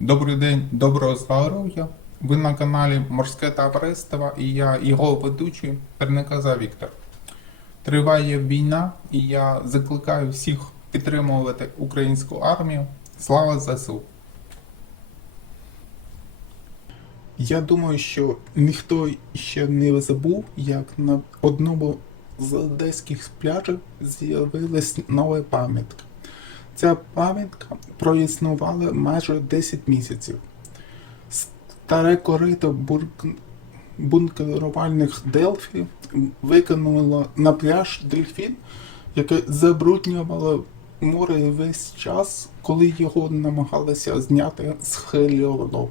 Добрий день, доброго здоров'я. Ви на каналі Морське Товариство і я його ведучий Терниказа Віктор. Триває війна, і я закликаю всіх підтримувати українську армію. Слава ЗСУ! Я думаю, що ніхто ще не забув, як на одному з одеських пляжів з'явилась нова пам'ятка. Ця пам'ятка проіснувала майже 10 місяців. Старе корито бункерувальних Делфі викинуло на пляж дельфін, яке забруднювало море весь час, коли його намагалися зняти з хеліону.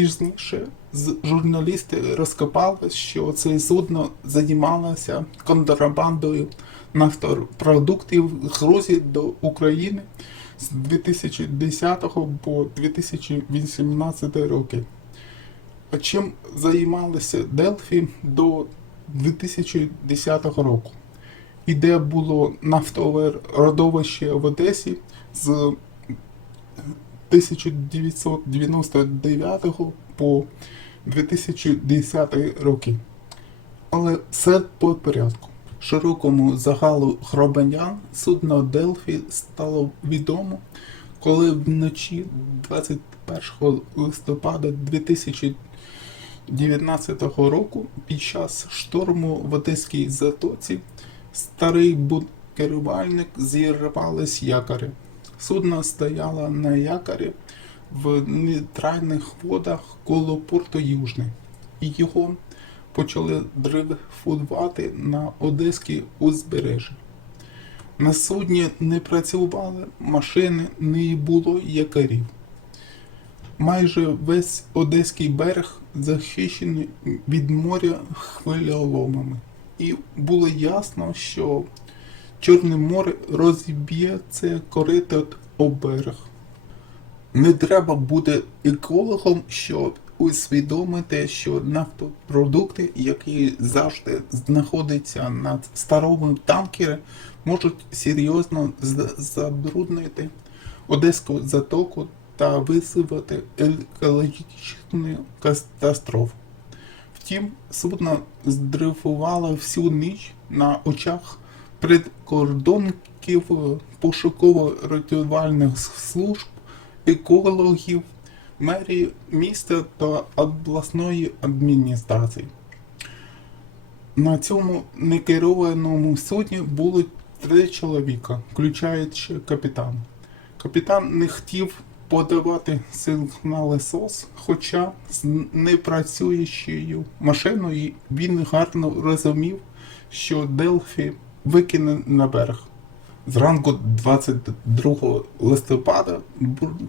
Пізніше з- журналісти розкопали, що це судно займалося контрабандою нафтопродуктів з Грузії до України з 2010 по 2018 роки. А чим займалися Делфі до 2010 року? І де було нафтове родовище в Одесі з 1999 по 2010 роки. Але все по порядку. Широкому загалу громадян судно Делфі стало відомо, коли вночі 21 листопада 2019 року під час шторму в Одеській затоці старий бункерувальник зірвались якорі. Судно стояло на якорі в нейтральних водах коло порту Южний, і його почали дрейфувати на Одеське узбережжя. На судні не працювали машини, не було якорів. Майже весь Одеський берег захищений від моря хвильоломами. І було ясно, що Чорне море розіб'є це корито об берег. Не треба бути екологом, щоб усвідомити, що нафтопродукти, які завжди знаходяться на старому танкері, можуть серйозно забруднити Одеську затоку та висувати екологічну катастрофу. Втім, судно здрейфувало всю ніч на очах прикордонників пошуково-рятувальних служб, екологів, мерії міста та обласної адміністрації. На цьому некерованому судні були три чоловіка, включаючи капітана. Капітан не хотів подавати сигнали СОС, хоча з непрацюючою машиною він гарно розумів, що Делфі викине на берег. Зранку 22 листопада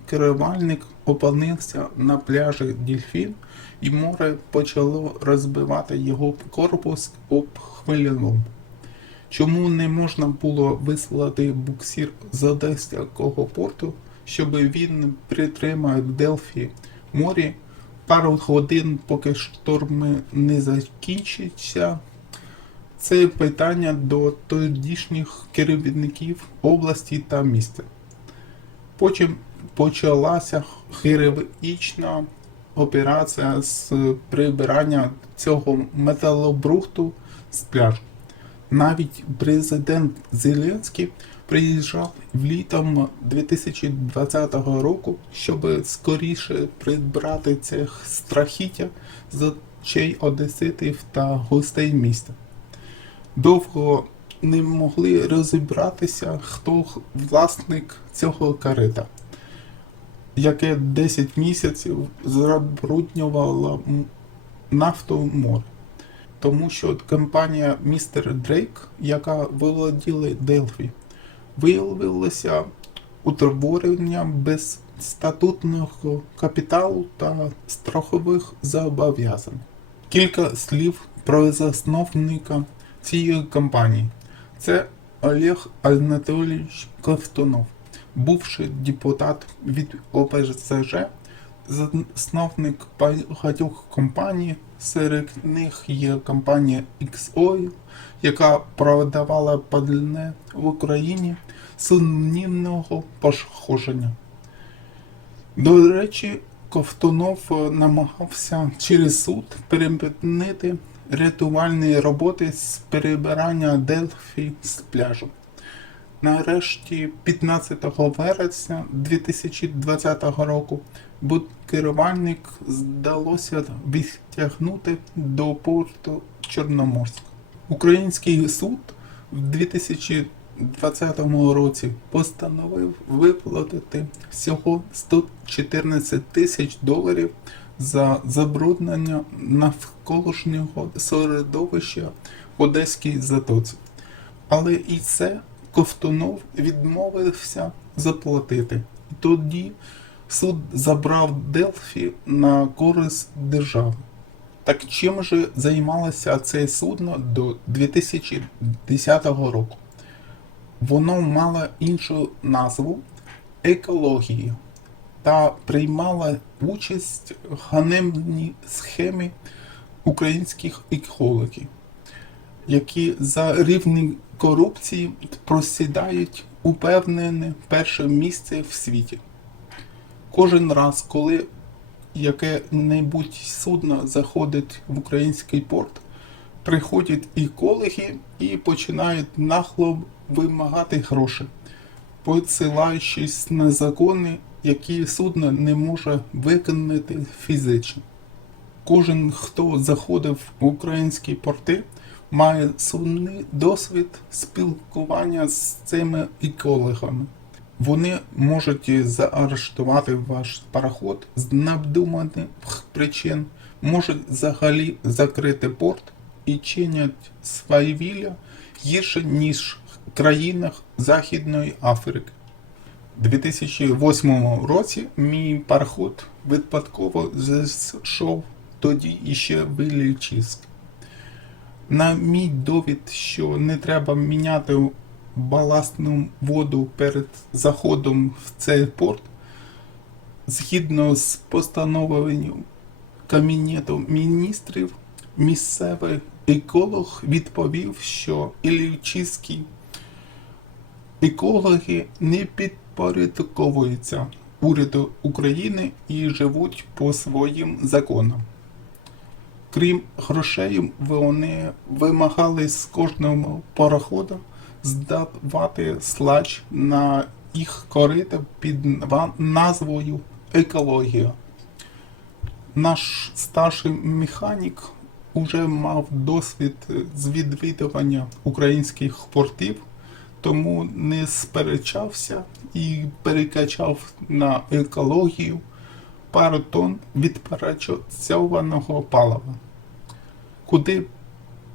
керувальник опинився на пляжі Дільфін, і море почало розбивати його корпус об хвилину. Чому не можна було вислати буксир з Одеського порту, щоб він притримав Делфі морі пару годин, поки шторми не закінчаться? Це питання до тодішніх керівників області та міста. Потім почалася хірургічна операція з прибирання цього металобрухту з пляжу. Навіть президент Зеленський приїжджав влітом 2020 року, щоб скоріше прибрати це страхіття з очей одеситів та гостей міста. Довго не могли розібратися, хто власник цього карита, яке 10 місяців забруднювало нафту море тому що компанія Містер Дрейк, яка володіла Делфі, виявилася утворенням без статутного капіталу та страхових зобов'язань. Кілька слів про засновника цієї компанії. Це Олег Анатолійович Ковтунов, бувший депутат від ОПЗЖ засновник багатьох компаній. Серед них є компанія XOIL, яка продавала пальне в Україні сумнівного походження. До речі, Ковтунов намагався через суд перепинити рятувальні роботи з перебирання Делфі з пляжу. Нарешті, 15 вересня 2020 року, керівник здалося відтягнути до порту Чорноморськ. Український суд в 2020 році постановив виплатити всього 114 тисяч доларів за забруднення навколишнього середовища в Одеській затоці. Але і це Ковтунов відмовився заплатити. Тоді суд забрав Делфі на користь держави. Так чим же займалося це судно до 2010 року? Воно мало іншу назву екологія та приймала участь в ганебній схемі українських екологів, які за рівні корупції просідають упевнене перше місце в світі. Кожен раз, коли яке-небудь судно заходить в український порт, приходять екологи і починають нахло вимагати гроші, посилаючись на закони, які судно не може виконати фізично. Кожен, хто заходив в українські порти, має сумний досвід спілкування з цими екологами. Вони можуть заарештувати ваш пароход з надуманих причин, можуть взагалі закрити порт і чинять свавілля гірше, ніж в країнах Західної Африки. У 2008 році мій пароход випадково зайшов тоді іще в Іллічівськ. На мій довід, що не треба міняти баластну воду перед заходом в цей порт, згідно з постановленням Кабінету міністрів, місцевий еколог відповів, що іллічівські екологи не підпорядковуються уряду України і живуть по своїм законам. Крім грошей, вони вимагали з кожного пароходу здавати слач на їх корита під назвою екологія. Наш старший механік уже мав досвід з відвідування українських портів, тому не сперечався і перекачав на екологію пару тонн відпрацьованого палива. Куди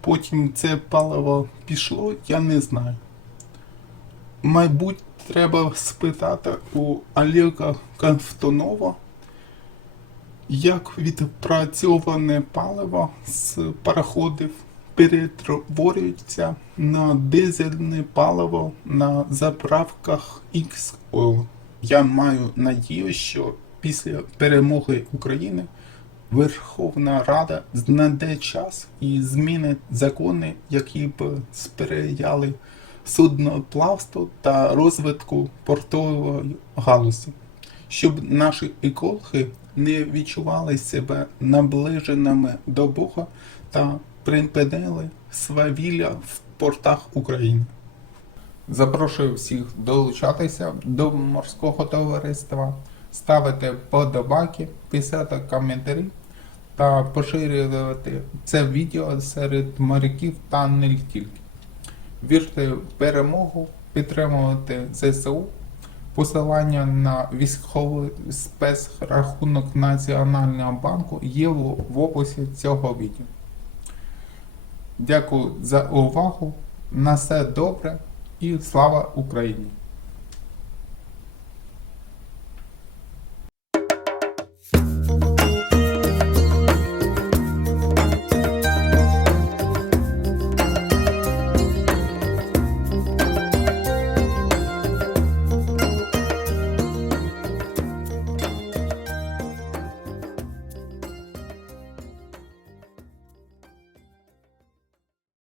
потім це паливо пішло, я не знаю. Мабуть, треба спитати у Олега Ковтунова, як відпрацьоване паливо з пароходів перетворюється на дизельне паливо на заправках X-Oil. Я маю надію, що після перемоги України Верховна Рада знайде час і змінить закони, які б сприяли судноплавству та розвитку портової галузі, щоб наші екологи не відчували себе наближеними до Бога та припинили свавілля в портах України. Запрошую всіх долучатися до морського товариства, ставити вподобайки, писати коментарі та поширювати це відео серед моряків та не тільки. Вірте в перемогу, підтримувати ЗСУ. Посилання на військовий спецрахунок Національного банку є в описі цього відео. Дякую за увагу. На все добре і слава Україні!